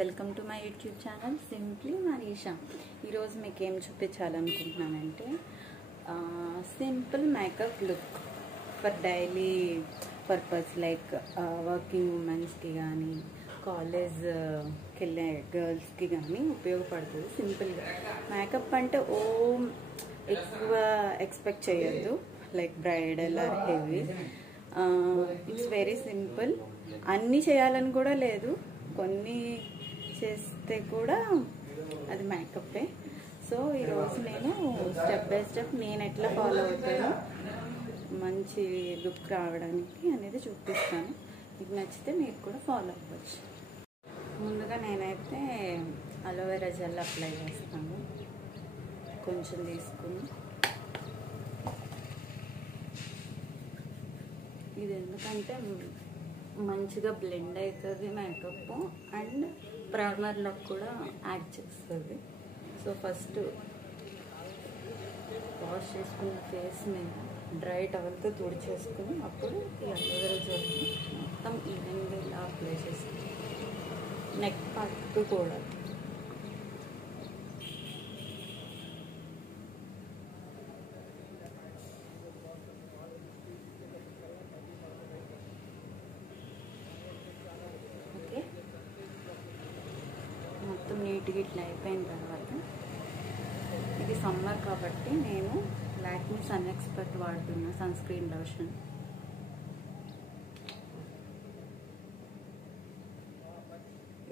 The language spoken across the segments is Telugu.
Welcome to my YouTube channel simply Manisha. ఈరోజు మీకు ఏం చూపించాలనుకుంటున్నానంటే simple makeup look for daily purpose, like working ఉమెన్స్కి కానీ కాలేజ్కి వెళ్ళే గర్ల్స్కి కానీ ఉపయోగపడుతుంది. సింపుల్గా మేకప్ అంటే ఎక్కువ ఎక్స్పెక్ట్ చేయొద్దు, like bridal or heavy. It's very simple. అన్నీ చేయాలని కూడా లేదు, కొన్ని చేస్తే కూడా అది మేకప్పే. సో ఈరోజు నేను స్టెప్ బై స్టెప్ నేను ఎట్లా ఫాలో అవుతానో మంచి లుక్ రావడానికి అనేది చూపిస్తాను. మీకు నచ్చితే మీరు కూడా ఫాలో అవ్వచ్చు. ముందుగా నేనైతే అలోవెరా జెల్ అప్లై చేస్తాను. కొంచెం తీసుకుని ఇది ఎందుకంటే మంచిగా బ్లెండ్ అవుతుంది మేకప్ అండ్ ప్రైమర్లో కూడా యాడ్ చేస్తుంది. సో ఫస్ట్ వాష్ చేసుకున్న ఫేస్ మీద డ్రై టవల్తో తుడిచేసుకుని అప్పుడు ఈ అలోవెరా జెల్ మొత్తం ఈవెన్గా ఇలా అప్లై చేసుకుని నెక్ పార్ట్కి కూడా మొత్తం నీట్గా ఇట్లా అయిపోయిన తర్వాత, ఇది సమ్మర్ కాబట్టి నేను లాక్మీ సన్ ఎక్స్పర్ట్ వాడుతున్నా సన్ స్క్రీన్ లోషన్.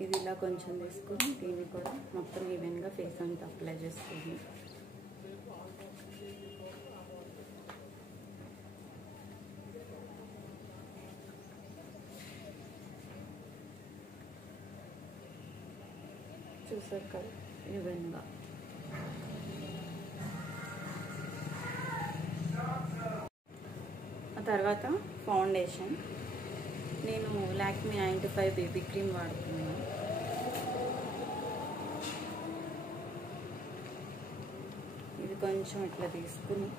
ఇది ఇలా కొంచెం తీసుకుని దీన్ని కూడా మొత్తం ఈవెన్గా ఫేస్ అంతా అప్లై చేసుకుంది. చూసారు కదా ఈవెన్గా. ఆ తర్వాత ఫౌండేషన్ నేను లాక్మీ 95 బేబీ క్రీమ్ వాడుతున్నాను. ఇది కొంచెం ఇట్లా తీసుకుని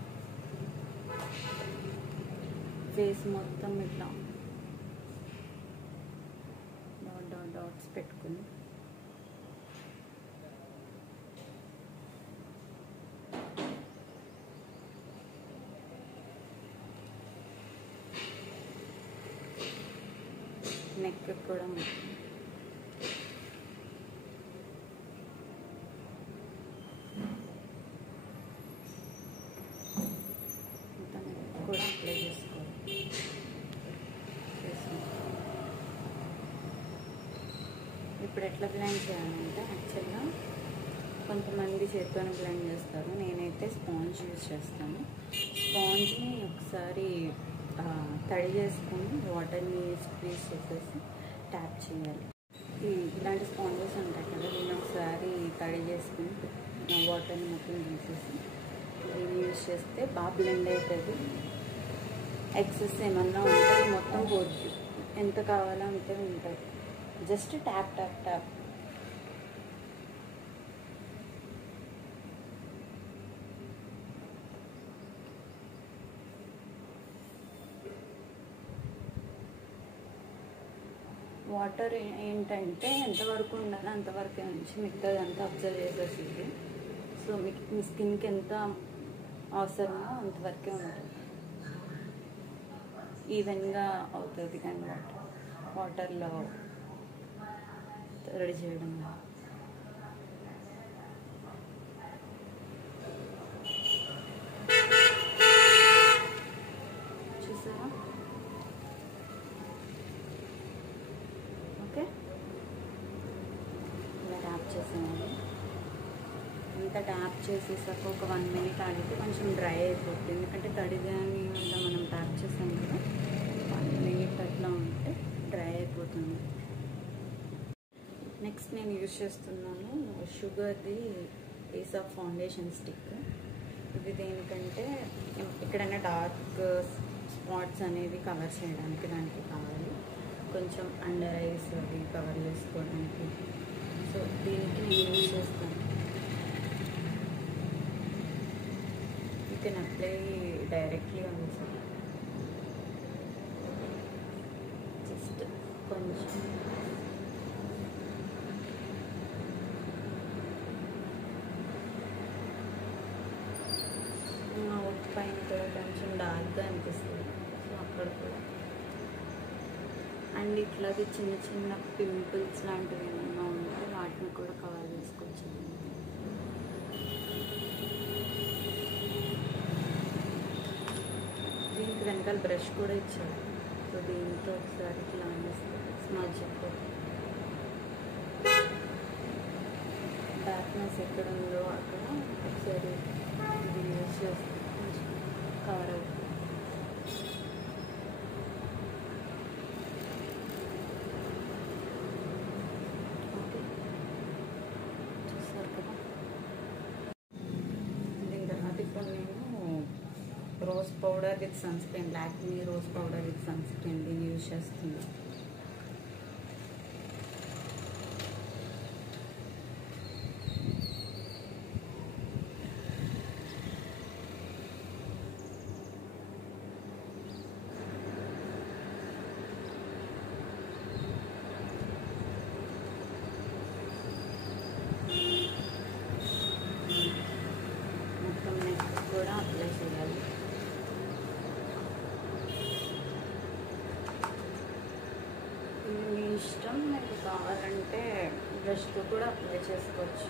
ఫేస్ మొత్తం ఇట్లా డాట్స్ పెట్టుకుని నెక్ కూడా కూడా అప్లై చేసుకోవాలి. ఇప్పుడు ఎట్లా బ్లెండ్ చేయాలంటే, యాక్చువల్గా కొంతమంది చేతితోనే బ్లెండ్ చేస్తారు, నేనైతే స్పాంజ్ యూజ్ చేస్తాను. స్పాంజ్ని ఒకసారి తడి చేసుకుని వాటర్ని స్క్వీజ్ చేసేసి ట్యాప్ చేయాలి. ఇలాంటి స్పాంజెస్ ఉంటాయి కదా, దీన్ని ఒకసారి తడి చేసుకుని వాటర్ని మొత్తం తీసేసి దీన్ని యూజ్ చేస్తే బాగా బ్లెండ్ అవుతుంది. ఎక్సెస్ ఏమన్నా ఉంటే మొత్తం పోద్ది, ఎంత కావాలో అంతే ఉంటుంది. Just tap tap tap. Water ఏంటంటే ఎంతవరకు ఉండాలో అంతవరకే ఉంచి మిగతాది అంతా అబ్జర్వ్ చేసేసింది. సో మీకు మీ స్కిన్కి ఎంత అవసరమో అంతవరకే ఉంటుంది. ఈవెన్గా అవుతుంది కానీ వాటర్లో రెడీ చేయడం. చూసారా? ఓకే, ఇలా ట్యాప్ చేసేయాలి. అంతా ట్యాప్ చేసేసాక ఒక 1 మినిట్ ఆగితే కొంచెం డ్రై అయిపోతుంది. ఎందుకంటే తడిదాని వల్ల మనం ట్యాప్ చేసాం కదా, 1 మినిట్ అట్లా ఉంటే డ్రై అయిపోతుంది. నెక్స్ట్ నేను యూజ్ చేస్తున్నాను షుగర్ది ఏస్ ఆఫ్ ఫౌండేషన్ స్టిక్. ఇది దేనికంటే ఎక్కడైనా డార్క్ స్పాట్స్ అనేవి కవర్ చేయడానికి దానికి కావాలి, కొంచెం అండర్ ఐస్ అవి కవర్ చేసుకోవడానికి. సో దీనికి నేను యూజ్ చేస్తాను. You can apply directly also. Just కొంచెం పైన కూడా కొంచెం డార్క్గా అనిపిస్తుంది. సో అక్కడ కూడా అండ్ ఇట్లాగే చిన్న చిన్న పింపుల్స్ లాంటివి ఏమైనా ఉంటే వాటిని కూడా కవర్ చేసుకోవచ్చు. దీనికి వెనకాల బ్రష్ కూడా ఇచ్చాడు. సో దీంతో ఒకసారి ఇట్లా స్మజ్ డార్క్నెస్ ఎక్కడ ఉందో అక్కడ ఒకసారి ఇది యూజ్ చేస్తే కవర్ అవుతుంది. ఓకే, చూస్తారు కదా. దీని తర్వాత ఇప్పుడు నేను rose powder with sunscreen, Lakme rose powder with sunscreen దీన్ని యూజ్ చేస్తుంది. మొత్తం నెక్ కూడా అప్లై చేయాలి. ఇది మీ ఇష్టం, మీకు కావాలంటే బ్రష్తో కూడా అప్లై చేసుకోవచ్చు.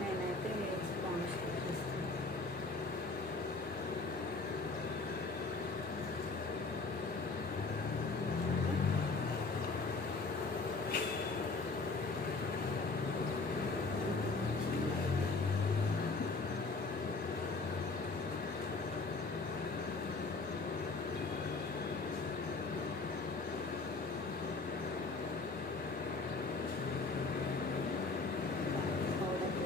నేనైతే స్పాంజ్ చేస్తాను. Powder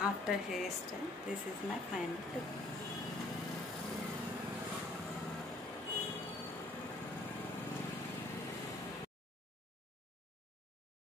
after hairstyle, this is my final look.